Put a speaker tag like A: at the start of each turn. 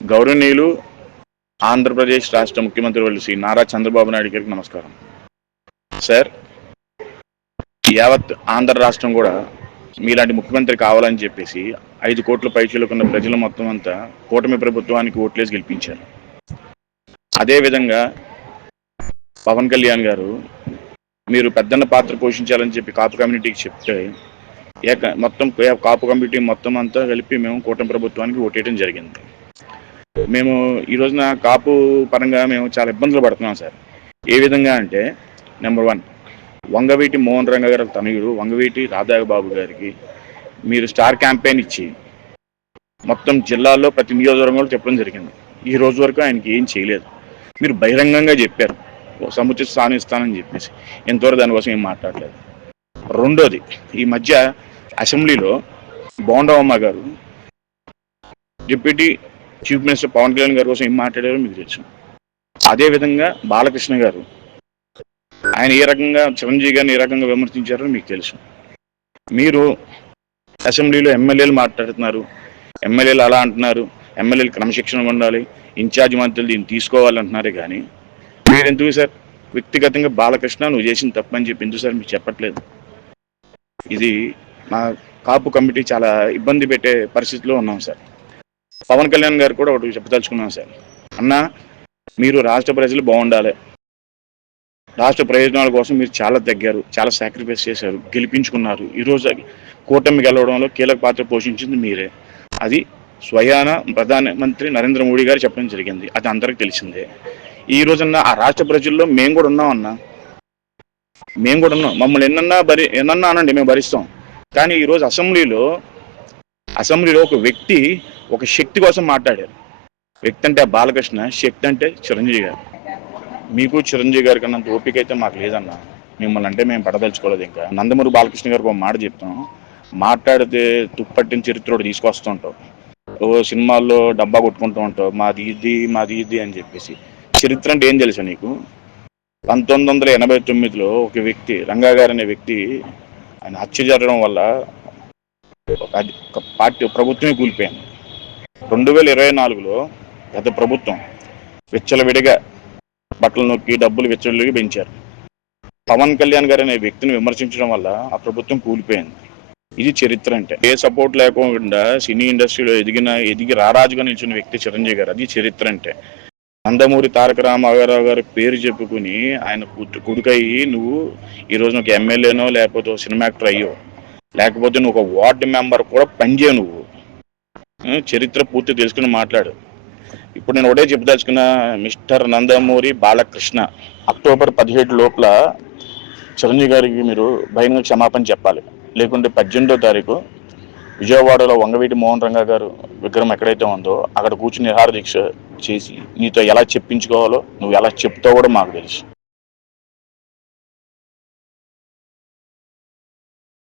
A: గౌరవనీయులు ఆంధ్రప్రదేశ్ రాష్ట్ర ముఖ్యమంత్రి వాళ్ళు శ్రీ నారా చంద్రబాబు నాయుడు గారికి నమస్కారం. సార్ యావత్ ఆంధ్ర రాష్ట్రం కూడా మీలాంటి ముఖ్యమంత్రి కావాలని చెప్పేసి ఐదు కోట్ల పైచీలకున్న ప్రజలు మొత్తం అంతా కూటమి ప్రభుత్వానికి ఓట్లేసి గెలిపించారు. అదేవిధంగా పవన్ కళ్యాణ్ గారు మీరు పెద్దన్న పాత్ర పోషించాలని చెప్పి కాపు కమ్యూనిటీకి చెప్తే ఏక మొత్తం కాపు కమ్యూనిటీ మొత్తం అంతా కలిపి మేము కూటమి ప్రభుత్వానికి ఓటేయడం జరిగింది. మేము ఈ రోజున కాపు పరంగా మేము చాలా ఇబ్బందులు పడుతున్నాం సార్. ఏ విధంగా అంటే నెంబర్ వన్ వంగవీటి మోహన్ రంగ గారి తనయుడు వంగవీటి రాధాబాబు గారికి మీరు స్టార్ క్యాంపెయిన్ ఇచ్చి మొత్తం జిల్లాలో ప్రతి నియోజకవర్గంలో చెప్పడం జరిగింది. ఈ రోజు వరకు ఆయనకి ఏం చేయలేదు. మీరు బహిరంగంగా చెప్పారు. ఓ సముచిత స్థానం ఇస్తానని చెప్పేసి. ఎంతవరకు దానికోసం ఏం మాట్లాడలేదు. రెండోది ఈ మధ్య అసెంబ్లీలో బోండవమ్మ గారు deputy chief minister Pawan Kalyan గారి కోసం ఏం మాట్లాడారో మీకు తెలుసు. అదేవిధంగా బాలకృష్ణ గారు ఆయన ఏ రకంగా చిరంజీవి గారిని ఏ రకంగా విమర్శించారో మీకు తెలుసు. మీరు అసెంబ్లీలో ఎమ్మెల్యేలు మాట్లాడుతున్నారు ఎమ్మెల్యేలు అలా అంటున్నారు ఎమ్మెల్యేలు క్రమశిక్షణ ఉండాలి ఇన్ఛార్జ్ మంత్రులు దీన్ని తీసుకోవాలంటున్నారే కానీ మీరు ఎందుకు సార్? వ్యక్తిగతంగా బాలకృష్ణ నువ్వు చేసిన తప్పని చెప్పి ఎందుకు సార్ మీకు చెప్పట్లేదు? ఇది మా కాపు కమిటీ చాలా ఇబ్బంది పెట్టే పరిస్థితిలో ఉన్నాం సార్. పవన్ కళ్యాణ్ గారు కూడా ఒకటి చెప్పదలుచుకున్నాం సార్. అన్న మీరు రాష్ట్ర ప్రజలు బాగుండాలి. రాష్ట్ర ప్రయోజనాల కోసం మీరు చాలా తగ్గారు చాలా సాక్రిఫైస్ చేశారు గెలిపించుకున్నారు. ఈరోజు కూటమి గెలవడంలో కీలక పాత్ర పోషించింది మీరే. అది స్వయాన ప్రధానమంత్రి నరేంద్ర మోడీ గారు చెప్పడం జరిగింది. అది అందరికి తెలిసిందే. ఈ రోజున్న ఆ రాష్ట్ర ప్రజల్లో మేము కూడా ఉన్నాం అన్న. మేము కూడా ఉన్నాం. మమ్మల్ని ఎన్నన్నా భరి ఎన్నన్నా అనండి మేము భరిస్తాం. కానీ ఈరోజు అసెంబ్లీలో అసెంబ్లీలో ఒక వ్యక్తి ఒక శక్తి కోసం మాట్లాడారు. వ్యక్తి అంటే బాలకృష్ణ శక్తి అంటే చిరంజీవి గారు. మీకు చిరంజీవి గారి కన్నా ఓపిక అయితే మాకు లేదన్న. మిమ్మల్ని అంటే మేము పడదలుచుకోలేదు ఇంకా. నందమూరి బాలకృష్ణ గారికి ఒక మాట చెప్తాం. మాట్లాడితే తుప్పట్టిన చరిత్ర ఒకటి తీసుకొస్తుంటావు ఓ సినిమాల్లో డబ్బా కొట్టుకుంటూ ఉంటావు. మాది ఇది మాది ఇది అని చెప్పేసి. చరిత్ర అంటే ఏం తెలుసా నీకు? పంతొమ్మిది వందల ఎనభై తొమ్మిదిలో ఒక వ్యక్తి రంగా గారు అనే వ్యక్తి ఆయన హత్య జరగడం వల్ల ఒక పార్టీ ప్రభుత్వమే కూలిపోయింది. రెండు వేల ఇరవై నాలుగులో గత ప్రభుత్వం విచ్చలవిడిగా బట్టలు నొక్కి డబ్బులు విచ్చలవిడిగా పెంచారు. పవన్ కళ్యాణ్ గారు అనే వ్యక్తిని విమర్శించడం వల్ల ఆ ప్రభుత్వం కూలిపోయింది. ఇది చరిత్ర అంటే. ఏ సపోర్ట్ లేకుండా సినీ ఇండస్ట్రీలో ఎదిగిన ఎదిగి రారాజుగా నిలిచిన వ్యక్తి చిరంజీవి గారు అది చరిత్ర అంటే. నందమూరి తారక రామారావు గారి పేరు చెప్పుకుని ఆయన కొడుకయ్యి నువ్వు ఈ రోజు ఒక ఎమ్మెల్యేనో లేకపోతే సినిమా యాక్టర్ అయ్యో లేకపోతే నువ్వు ఒక వార్డు మెంబర్ కూడా పనిచేయవు నువ్వు. చరిత్ర పూర్తి తెలుసుకుని మాట్లాడు. ఇప్పుడు నేను ఒకటే చెప్పదలుచుకున్న మిస్టర్ నందమూరి బాలకృష్ణ. అక్టోబర్ పదిహేడు లోపల చిరంజీవి గారికి మీరు బహిరంగ క్షమాపణ చెప్పాలి. లేకుంటే పద్దెనిమిదో తారీఖు విజయవాడలో వంగవీటి మోహన్ రంగా గారు విగ్రహం ఎక్కడైతే ఉందో అక్కడ కూర్చుని నిహార దీక్ష చేసి నీతో ఎలా చెప్పించుకోవాలో నువ్వు ఎలా చెప్తావో కూడా మాకు తెలుసు.